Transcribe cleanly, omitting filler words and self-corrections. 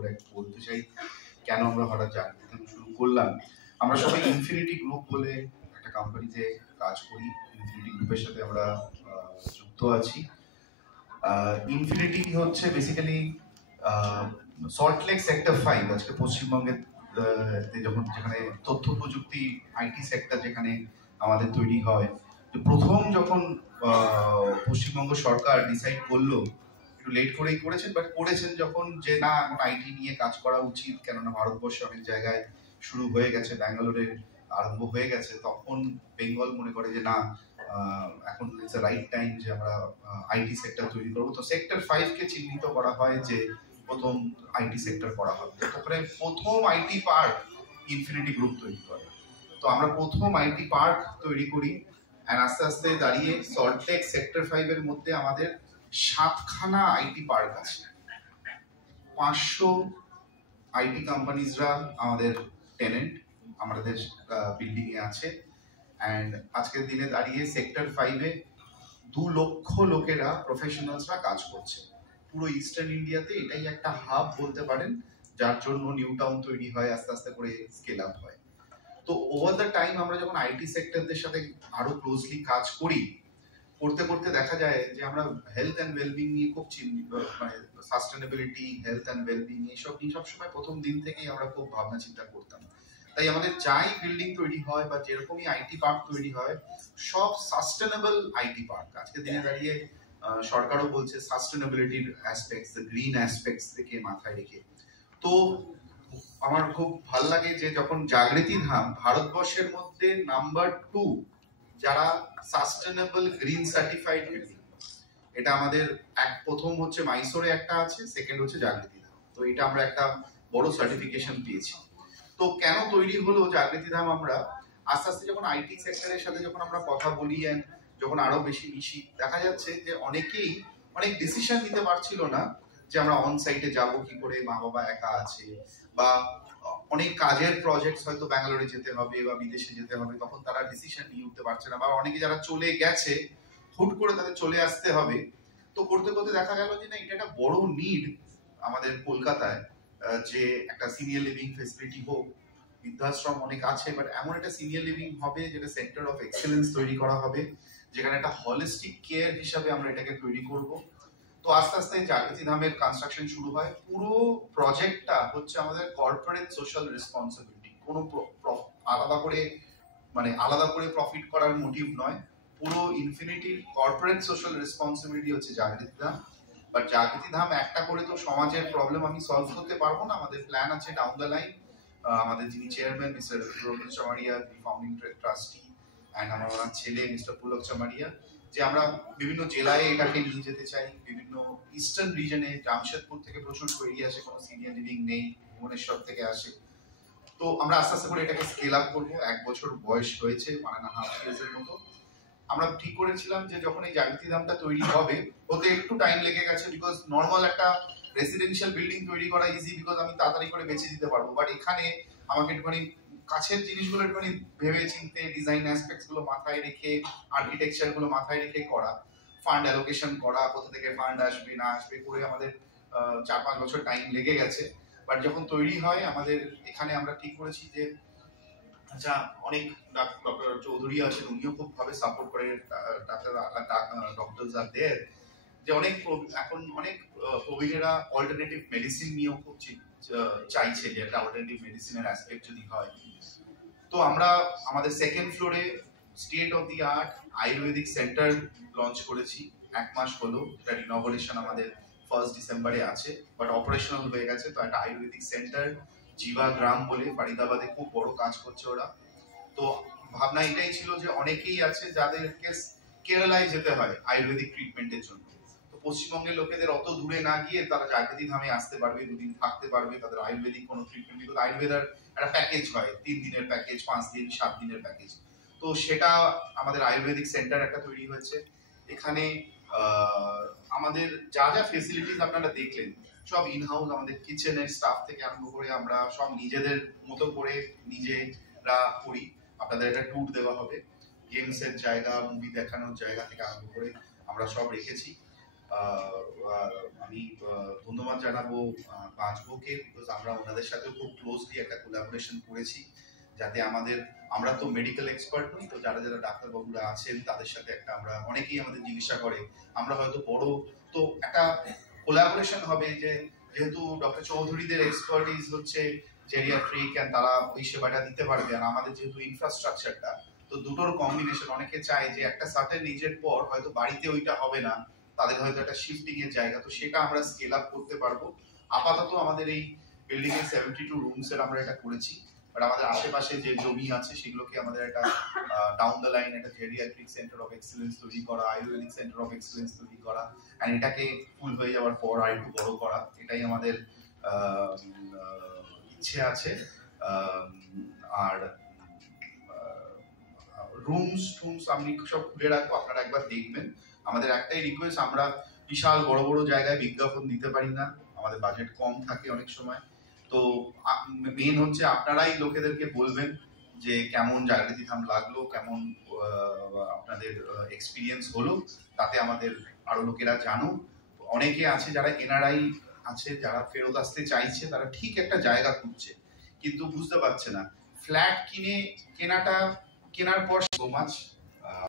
করে একটু বলতে চাই কেন আমরা হঠাৎ জার্নি শুরু করলাম। আমরা সবাই ইনফিনিটি গ্রুপ বলে একটা কোম্পানিতে কাজ করি। ইনফিনিটি গ্রুপের সাথে আমরা যুক্ত আছি। ইনফিনিটি হচ্ছে বেসিক্যালি সল্টলেক সেক্টর 5, আজকে পশ্চিমবঙ্গের যখন যেখানে তথ্য প্রযুক্তি আইটি সেক্টর যেখানে আমাদের তৈরি হয়, প্রথম যখন পশ্চিমবঙ্গ সরকার ডিসাইড করলো, একটু লেট করেই করেছেন, বাট করেছেন যখন যে না এখন আইটি নিয়ে কাজ করা উচিত, কেননা ভারতবর্ষে অনেক জায়গায় শুরু হয়ে গেছে, ব্যাঙ্গালোরে আরম্ভ হয়ে গেছে, তখন বেঙ্গল মনে করে যে না এখন ইটস এ রাইট টাইম যে আমরা আইটি সেক্টর তৈরি করবো। তো সেক্টর 5 কে চিহ্নিত করা হয় যে প্রথম আইটি সেক্টর করা হবে। তারপরে প্রথম আইটি পার্ক ইনফিনিটি গ্রুপ তৈরি করে। তো আমরা প্রথম আইটি পার্ক তৈরি করি, আর আস্তে আস্তে দাঁড়িয়ে সল্টলেক সেক্টর 5 এর মধ্যে আমাদের 7খানা আইটি পার্ক আছে। 500 আইটি কোম্পানিজরা আমাদের টেনেন্ট আমাদের বিল্ডিং এ আছে। অ্যান্ড আজকের দিনে দাঁড়িয়ে সেক্টর 5-এ 2 লক্ষ লোকেরা, প্রফেশনালসরা কাজ করছে। পুরো ইস্টার্ন ইন্ডিয়াতে এটাই একটা হাব বলতে পারেন, যার জন্য নিউ টাউন তৈরি হয়, আস্তে আস্তে করে স্কেল আপ হয়। তো ওভার দ্য টাইম আমরা যখন আইটি সেক্টরদের সাথে আরো ক্লোজলি কাজ করি, করতে করতে দেখা যায় যে আমরা হেলথ অ্যান্ড ওয়েলবিং নিয়ে খুব মানে সাস্টেনেবিলিটি, হেলথ অ্যান্ড ওয়েলবিং এইসব নিয়ে সবসময় প্রথম দিন থেকেই আমরা খুব ভাবনা চিন্তা করতাম। তাই আমাদের যাই বিল্ডিং তৈরি হয় বা যেরকমই আইটি পার্ক তৈরি হয়, সব সাস্টেনেবল আইটি পার্ক। আজকের দিনে দাঁড়িয়ে সরকারও বলছে সাস্টেনেবিলিটির অ্যাসপেক্টস, গ্রিন অ্যাসপেক্টস থেকে মাথায় রেখে। তো আমার খুব ভাল লাগে যে যখন জাগৃতি ধাম ভারতবর্ষের মধ্যে নাম্বার 2 যারা সাস্টেনেবল গ্রিন সার্টিফাইড বিল্ডিং, এটা আমাদের প্রথম হচ্ছে মাইসোরে একটা আছে, সেকেন্ড হচ্ছে জাগৃতি ধাম। তো এটা আমরা একটা বড় সার্টিফিকেশন পেয়েছি। তো কেন তৈরি হলো জাগৃতি ধাম? আমরা আস্তে আস্তে যখন আইটি সেক্টরের সাথে যখন আমরা কথা বলি, যখন আরো বেশি মিশি, দেখা যাচ্ছে যে অনেকেই অনেক ডিসিশন নিতে পারছিল না যে আমরা অন সাইটে যাবো কি করে, মা বাবা একা আছে, বা অনেক কাজের প্রজেক্ট হয়তো ব্যাঙ্গালোরে যেতে হবে বা বিদেশে যেতে হবে, তখন তারা ডিসিশন নিয়ে উঠতে পারছে না, বা অনেকে যারা চলে গেছে হুট করে তাদের চলে আসতে হবে। তো করতে করতে দেখা গেল যে না, এটা একটা বড় নিড আমাদের কলকাতায়, যে একটা সিনিয়র লিভিং ফেসিলিটি হোক। বৃদ্ধাশ্রম অনেক আছে, বাট এমন একটা সিনিয়র লিভিং হবে যেটা সেন্টার অফ এক্সেলেন্স তৈরি করা হবে, যেখানে একটা হলিস্টিক কেয়ার হিসাবে আমরা এটাকে তৈরি করব। তো আস্তে আস্তে জাগৃতি ধামের কনস্ট্রাকশন শুরু হয়। পুরো প্রজেক্টটা হচ্ছে আমাদের কর্পোরেট সোশ্যাল রেসপন্সিবিলিটি, কোনো আলাদা করে প্রফিট করার মোটিভ নয়। পুরো ইনফিনিটির কর্পোরেট সোশ্যাল রেসপন্সিবিলিটি হচ্ছে জাগৃতি ধাম। বাট জাগৃতি ধাম একটা করে তো সমাজের প্রবলেম আমি সলভ করতে পারবো না। আমাদের প্ল্যান আছে ডাউন দ্য লাইন, আমাদের যিনি chairman mister Rabindra Chamaria, founding trustee, and আমার ওনার ছেলে মিস্টার পুলক চমারিয়া, যে আমরা বিভিন্ন জেলায় এটাকে নিয়ে যেতে চাই। বিভিন্ন ইস্টার্ন রিজনে, জামশেদপুর থেকে প্রচুর তৈরি আসে, কোনো সিনিয়র লিভিং নেই, ভুবনেশ্বর থেকে আসে। তো আমরা আস্তে আস্তে করে এটাকে স্কেল আপ করবো। 1 বছর বয়স হয়েছে, 1.5 ইয়ার্সের মতো। আমরা ঠিক করেছিলাম যে যখন এই জাগৃতি ধামটা তৈরি হবে, ওতে একটু টাইম লেগে গেছে, বিকজ নর্মাল একটা রেসিডেন্সিয়াল বিল্ডিং তৈরি করা ইজি, বিকজ আমি তাড়াতাড়ি করে বেঁচে দিতে পারবো। বাট এখানে আমাকে একটুখানি কাছের জিনিসগুলো একটুখানি ভেবে চিনতে, ডিজাইন অ্যাসপেক্টস গুলো মাথায় রেখে, আর্কিটেকচার গুলো মাথায় রেখে করা, ফান্ড অ্যালোকেশন করা, কোথা থেকে ফান্ড আসবে না আসবে করে আমাদের 4-5 বছর টাইম লেগে গেছে। বাট যখন তৈরি হয় আমাদের এখানে, আমরা ঠিক করেছি যে আচ্ছা, অনেক ডক্টর চৌধুরী আছেন, উনিও খুব ভাবে সাপোর্ট করে, ডক্টরস আর দেয়ার, যে এখন অনেক প্রবীণেরা অল্টারনেটিভ মেডিসিন নিয়েও খুব চাইছে যে একটা অল্টারনেটিভ মেডিসিনের অ্যাসপেক্ট যদি হয়। তো আমরা আমাদের সেকেন্ড ফ্লোরে state of the art Ayurvedic centre launch করেছি। 1 মাস হলো, এটা ইনগরেশন আমাদের 1 ডিসেম্বরে আছে, বাট অপারেশনাল হয়ে গেছে। তো একটা আয়ুর্বেদিক সেন্টার জীবা গ্রাম বলে, ফরিদাবাদে খুব বড় কাজ করছে ওরা। তো ভাবনা এটাই ছিল যে অনেকেই আছে যাদেরকে কেরালায় যেতে হয় আয়ুর্বেদিক ট্রিটমেন্টের জন্য। তো পশ্চিমবঙ্গের লোকেদের অত দূরে না গিয়ে তারা জাগৃতি ধামে আসতে পারবে, 2 দিন থাকতে পারবে, তাদের আয়ুর্বেদিক কোনো ট্রিটমেন্ট, বিকজ আয়ুর্বেদার একটা প্যাকেজ হয়, 3 দিনের প্যাকেজ, 5 দিন, 7 দিনের প্যাকেজ। তো সেটা আমাদের আয়ুর্বেদিক সেন্টার একটা তৈরি হয়েছে। এখানে আমাদের যা যা ফেসিলিটিস আপনারা দেখলেন সব ইনহাউস, আমাদের কিচেনের স্টাফ থেকে আরম্ভ করে আমরা সব নিজেদের মতো করে নিজেরা করি। আপনাদের একটা ট্যুর দেওয়া হবে, গেমস এর জায়গা, মুভি দেখানোর জায়গা থেকে আরম্ভ করে আমরা সব রেখেছি। আমি ধন্যবাদ জানাবো বাঁচবোকে, বিকজ আমরা ওনাদের সাথে খুব ক্লোজলি একটা কোলাবোরেশন করেছি, যাতে আমরা তো মেডিকেল এক্সপার্ট নই, তো যারা যারা ডাক্তারবাবুরা আছেন তাদের সাথে একটা আমরা অনেকেই আমাদের জিজ্ঞাসা করে, আমরা হয়তো বড় তো একটা কোলাবোরেশন হবে, যে যেহেতু ডক্টর চৌধুরীদের এক্সপার্টিজ হচ্ছে জেরিয়াট্রিক, এন্ড তারা ওই সেবাটা দিতে পারবে, আর আমাদের যেহেতু ইনফ্রাস্ট্রাকচারটা, তো দুটোর কম্বিনেশন। অনেকে চায় যে একটা সার্টেন এজের পর হয়তো বাড়িতে ওইটা হবে না, তাদের হয়তো একটা শিফটিং এর জায়গা, তো সেটা আমরা স্কেল আপ করতে পারবো। আপাতত আমাদের এই বিল্ডিং এর 72 রুমস এর আমরা এটা করেছি, বাট আমাদের আশেপাশে যে জমি আছে সেগুলোকে আমাদের একটা ডাউন দ্য লাইন একটা জেরিয়াট্রিক সেন্টার অফ এক্সেলেন্স তৈরি করা, আয়ুর্বেদিক সেন্টার অফ এক্সেলেন্স তৈরি করা, এন্ড এটাকে ফুল হয়ে যাওয়ার পর আর একটু বড় করা, এটাই আমাদের ইচ্ছে আছে। আর রুমস আমি সব খুলে রাখবো, আপনারা একবার দেখবেন। আমাদের একটাই রিকোয়েস্ট, আমরা বিশাল বড় বড় জায়গায় বিজ্ঞাপন দিতে পারি না, আমাদের বাজেট কম থাকে অনেক সময়। তো মেন হচ্ছে আপনারাই লোকেদেরকে বলবেন যে কেমন জায়গাটিধাম লাগলো, কেমন আপনাদের এক্সপিরিয়েন্স হলো, তাতে আমাদের আরো লোকেরা জানুক। অনেকে আছে যারা এনআরআই আছে, যারা ফেরত আসতে চাইছে, তারা ঠিক একটা জায়গা খুঁজছে কিন্তু বুঝতে পারছে না। ফ্ল্যাট কেনার পর সো মাচ